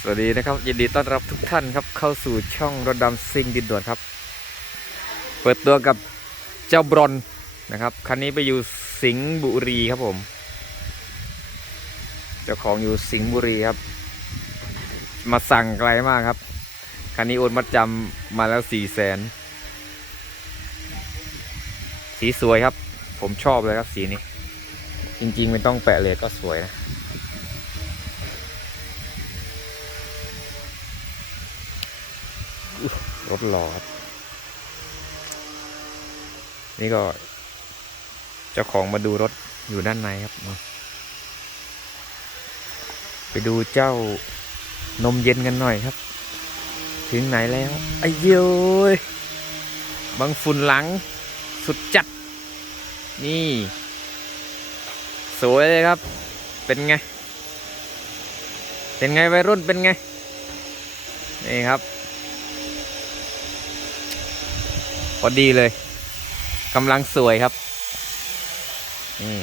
สวัสดีนะครับ ยินดีต้อนรับทุกท่านครับ เข้าสู่ช่องรถดำซิงดินด่วนครับ เปิดตัวกับเจ้าบรอนนะครับคันนี้ไปอยู่สิงห์บุรีครับผม เจ้าของอยู่สิงห์บุรีครับ มาสั่งไกลมากครับ คันนี้โอนมัดจำมาแล้วสี่แสนสีสวยครับ ผมชอบเลยครับสีนี้ จริงๆไม่ต้องแปะเลทก็สวยนะ รถหลอครับนี่ก็ เจ้าของมาดูรถอยู่ด้านในครับ ไปดูเจ้านมเย็นกันหน่อยครับ ถึงไหนแล้วไอ้เย้ยบังฝุ่นหลัง สุดจัด นี่ สวยเลยครับ เป็นไง เป็นไงวัยรุ่นเป็นไง นี่ครับ พ อดีเลยกำลังสวยครับนี่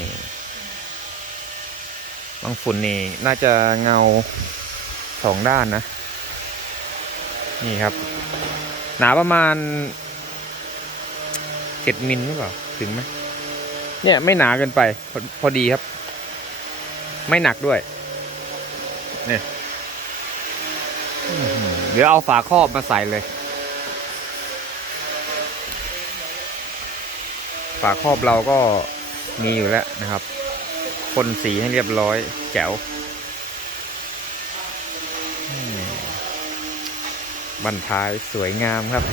บางฝุ่นนี่น่าจะเงาสองด้านนะ นี่ครับ หนาประมาณเจ็ดมิลหรือเปล่าถึงไหมเนี่ยไม่หนาเกินไปพอพอดีครับ ไม่หนักด้วยเนี่ยเดี๋ยวเอาฝาครอบมาใส่เลย ฝาครอบเราก็มีอยู่แล้วนะครับพ่นสีให้เรียบร้อยแจ๋วบันท้ายสวยงามครับ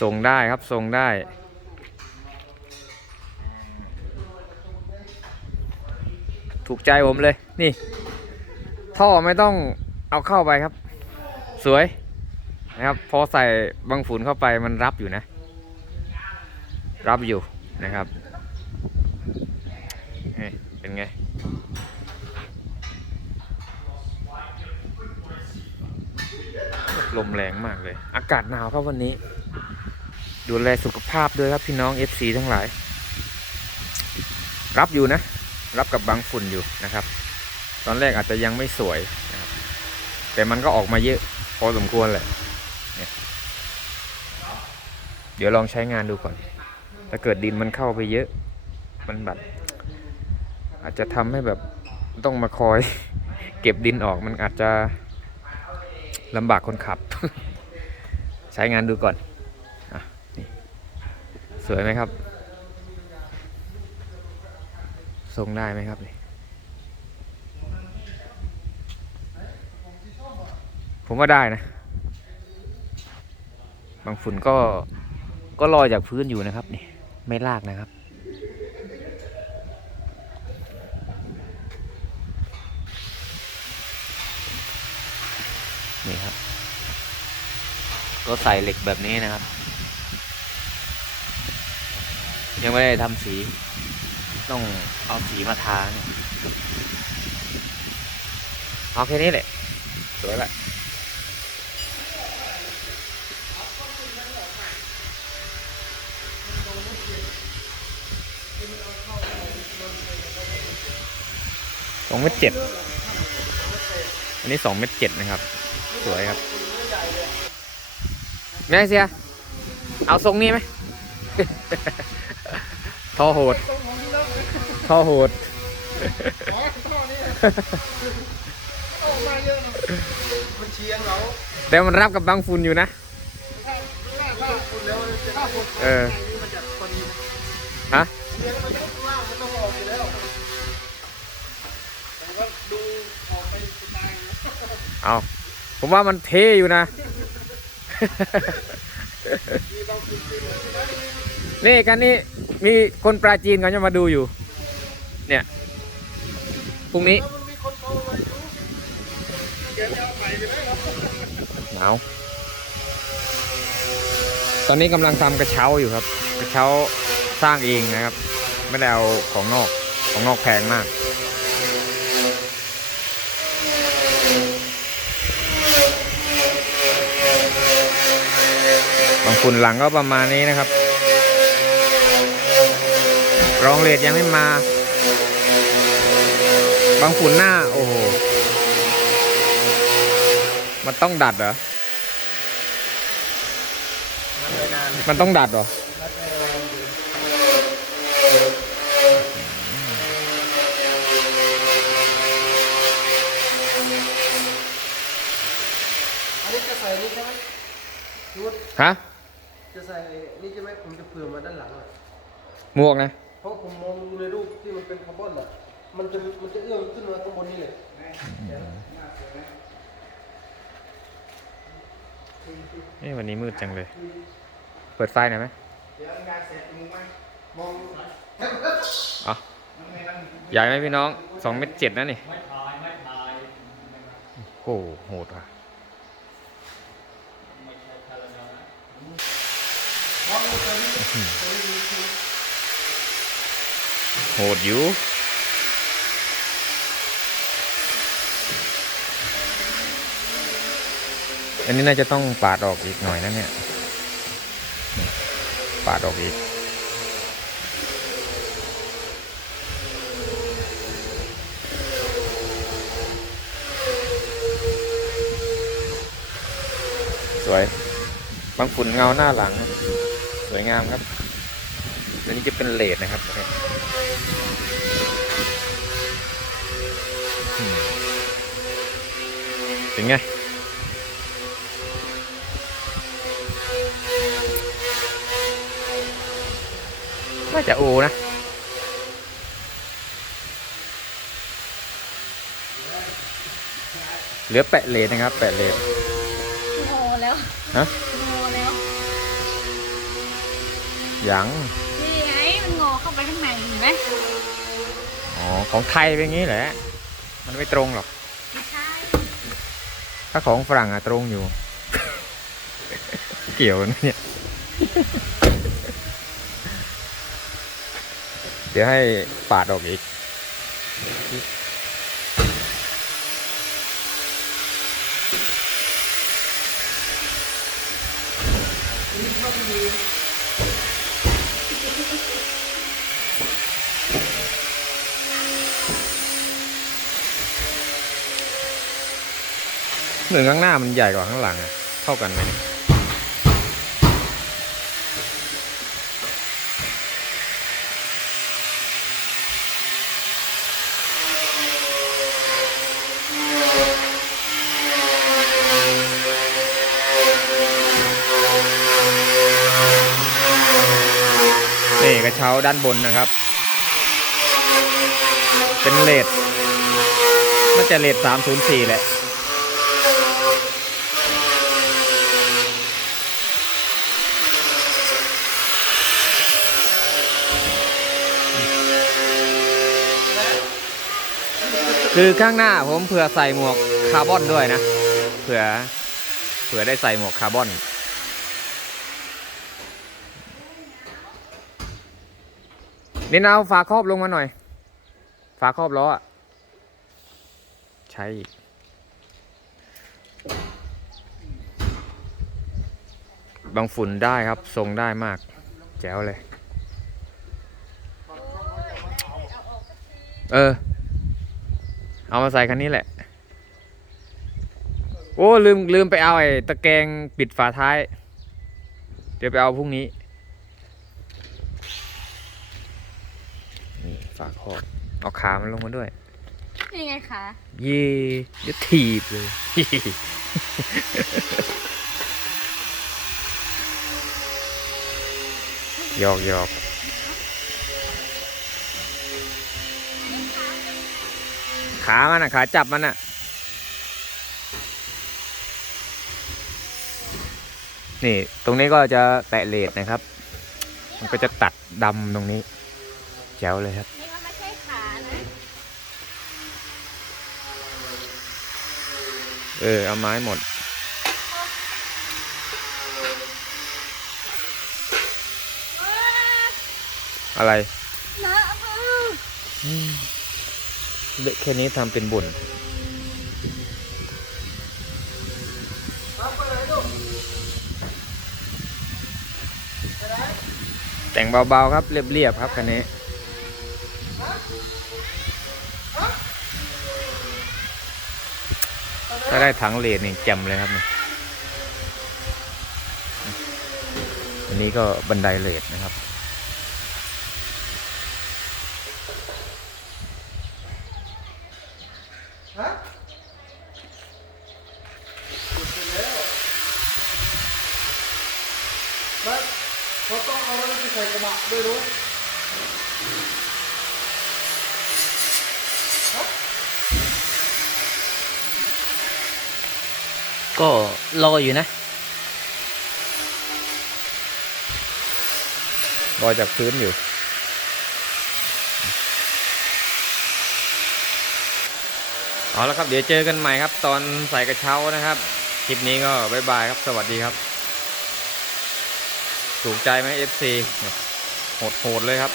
ส่งได้ครับส่งได้ถูกใจผมเลย นี่ ท่อไม่ต้องเอาเข้าไปครับ สวย นะครับพอใส่บางฝุ่นเข้าไปมันรับอยู่นะ รับอยู่นะครับเป็นไงลมแรงมากเลย อากาศหนาวครับวันนี้ ดูแลสุขภาพด้วยครับพี่น้อง FC ทั้งหลาย รับอยู่นะ รับกับบางฝุ่นอยู่นะครับ ตอนแรกอาจจะยังไม่สวยนะครับแต่มันก็ออกมาเยอะพอสมควรแหละ เดี๋ยวลองใช้งานดูก่อน ถ้าเกิดดินมันเข้าไปเยอะ มันแบบอาจจะทำให้แบบต้องมาคอย เก็บดินออกมันอาจจะลำบากคนขับ ใช้งานดูก่อนอสวยไหมครับ ทรงได้ไหมครับนี่ผมว่าได้นะ บางฝุ่นก็ ก็ลอยจากพื้นอยู่นะครับนี่ไม่ลากนะครับ นี่ครับ ก็ใส่เหล็กแบบนี้นะครับ ยังไม่ได้ทำสี ต้องเอาสีมาทาเนี่ยเอาแค่นี้แหละสวยละ สองเมตรเจ็ดอันนี้สองเมตรเจ็ดนะครับ สวยครับแม่เสีย เอาทรงนี้ไหมท่อโหดท่อโหดอ๋อท่อนี้โอ้มาเยอะเนอะมันเชียงเราแต่มันรับกับบางฝุ่นอยู่นะถ้าถ้าถ้าฝุ่นแล้วมันจะถ้าฝุ่นเออมันจะพอดีนะฮะ เอาผมว่ามันเทอยู่นะ นี่กันนี่มีคนปราจีนเขาจะมาดูอยู่ เนี่ยพรุ่งนี้เอาใหม่ไปเลยเหรอหนาวตอนนี้กำลังทำกระเช้าอยู่ครับ กระเช้าสร้างเองนะครับ ไม่ได้เอาของนอกของนอกแพงมาก บาง ฝุ่นหลังก็ประมาณนี้นะครับ รองเลดยังไม่มา บางฝุ่นหน้า โอ้โห มันต้องดัดเหรอนัดไปนานมันต้องดัดเหรอนัดไปนานอยู่อันนี้จะใส่นี่ใช่ไหมชุดฮะ จะใส่นี่ใช่ไหมผมจะเผื่อมาด้านหลังอะหมวกนะ เพราะผมมองดูในรูปที่มันเป็นคาร์บอนอะมันจะมันจะเอื้อมขึ้นมาข้างบนนี่เลยนี่วันนี้มืดจังเลย เปิดไฟหน่อยไหมมองอ๋อใหญ่ไหมพี่น้องสองเมตรเจ็ดนะนี่ โอ้โหโหดว่ะ มองตรงนี้ตรงนี้ดูสิ โหดอยู่อันนี้น่าจะต้องปาดออกอีกหน่อยนะเนี่ย ปาดออกอีก สวย บางฝุ่นเงาหน้าหลัง สวยงามครับอันนี้จะเป็นเลดนะครับเนี่ยอืมเป็นไงน่าจะโอนะเหลือแปะเลดนะครับ แปะเลดโงแล้วฮะโงแล้ว ยัง นี่ไงมันงอเข้าไปข้างในเห็นไหมอ๋อ ของไทยเป็นงี้แหละ มันไม่ตรงหรอก ไม่ใช่ถ้าของฝรั่งอะตรงอยู่ เกี่ยวนะเนี่ย เดี๋ยวให้ปาดออกอีก หนึ่งข้างหน้ามันใหญ่กว่าข้างหลัง เท่ากันไหมเนี่ยนี่กระเช้าด้านบนนะครับ เป็นเลดน่าจะเลด304แหละ คือข้างหน้าผมเผื่อใส่หมวกคาร์บอนด้วยนะเผื่อเผื่อได้ใส่หมวกคาร์บอนนี่เอาฝาครอบลงมาหน่อย ฝาครอบล้อใช่บางฝุ่นได้ครับ ทรงได้มาก แจ๋วเลย เออ เอามาใส่คันนี้แหละ โอ้ลืมลืมไปเอาไอ้ตะแกรงปิดฝาท้าย เดี๋ยวไปเอาพรุ่งนี้ นี่ฝาครอบเอาขามันลงมาด้วย นี่ไงคะ เย่เดี๋ยวถีบเลย หยอกหยอก ขามันอะขาจับมันอะนี่ตรงนี้ก็จะแตะเลดนะครับ มันก็จะตัดดำตรงนี้แจ๋วเลยครับนี่มันไม่ใช่ขานะเออเอาไม้หมดอะไรนะอืม เด็กแค่นี้ทำเป็นบุญเอาไปไหนแต่งเบาๆครับ เรียบๆครับคันนี้ถ้าได้ถังเลดนี่แจ่มเลยครับนี่อันนี้ก็บันไดเลดนะครับ ฮะหยุดไปแล้วแล้วเราต้องเอารถไป ใส่กระบะด้วยรู้ฮะก็รออยู่นะลอยจากพื้นอยู่ เอาละครับ เดี๋ยวเจอกันใหม่ครับ ตอนใส่กระเช้านะครับ คลิปนี้ก็บายบายครับ สวัสดีครับ ถูกใจไหมเอฟซีโหดๆเลยครับ